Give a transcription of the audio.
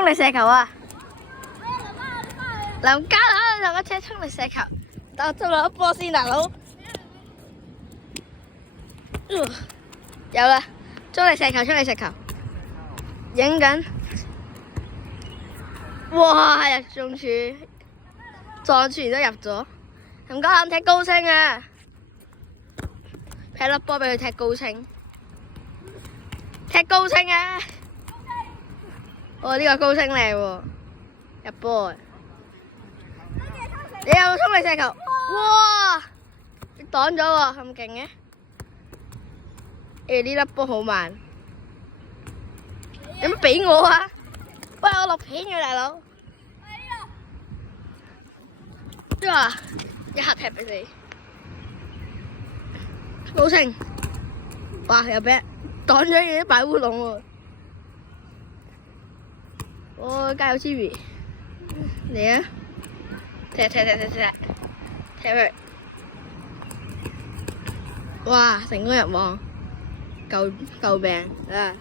衝嚟射球啊！林家啊，有架車衝嚟射球，等我捉落一波先，大佬。有啦，衝嚟射球，衝嚟射球，影緊。哇！入中柱，撞柱都入咗。唔該，諗踢高清啊！劈粒波俾佢踢高清，踢高清啊！哦，呢個高清靚喎，入波啊！你有衝嚟射球，哇！你擋咗喎，咁勁嘅？呢粒波好慢，有乜俾我啊？喂，我落片嘅大佬，哇！一下踢俾你，高清，哇！又俾擋咗嘢，擺烏龍喎。哦，加油 Chibi， 嚟啊！踢佢！哇，成功入網，救命啊！